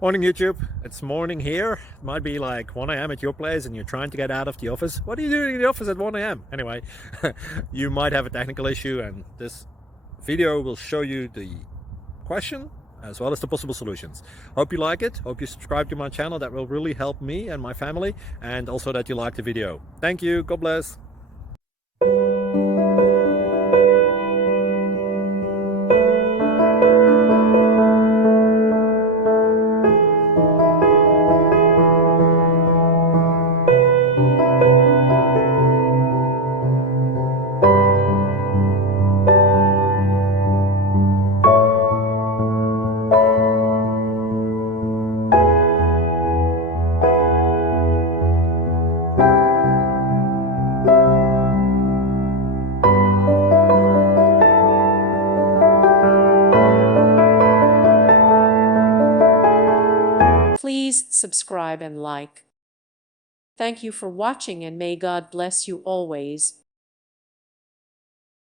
Morning YouTube, it's morning here. It might be like 1 a.m. at your place and you're trying to get out of the office. What are you doing in the office at 1 a.m.? Anyway, you might have a technical issue and this video will show you the question as well as the possible solutions. Hope you like it, hope you subscribe to my channel. That will really help me and my family, and also that you like the video. Thank you, God bless. Please subscribe and like. Thank you for watching, and may God bless you always.